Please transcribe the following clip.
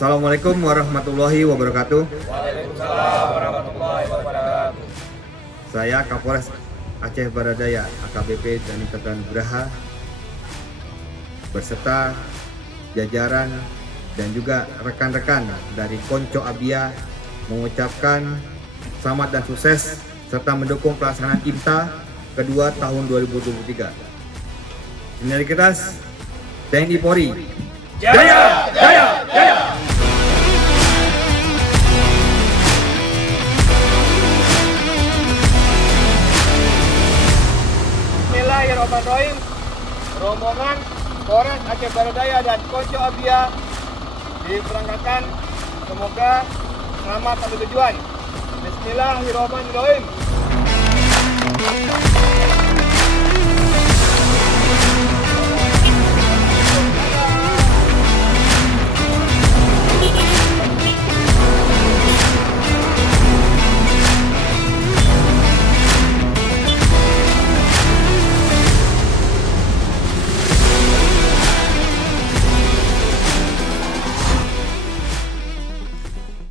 Assalamualaikum warahmatullahi wabarakatuh. Waalaikumsalam warahmatullahi wabarakatuh. Saya Kapolres Aceh Baradaya AKBP Dani Kertanugraha beserta jajaran dan juga rekan-rekan dari Konco Abia mengucapkan selamat dan sukses serta mendukung pelaksanaan IMTA kedua tahun 2023. Sinergitas TNI Polri. Jaya, jaya, jaya. Bismillahirrahmanirrahim. Rombongan Polres Aceh Baradaya dan Konco Abia diperangkatkan, semoga selamat sampai tujuan. Bismillahirrahmanirrahim.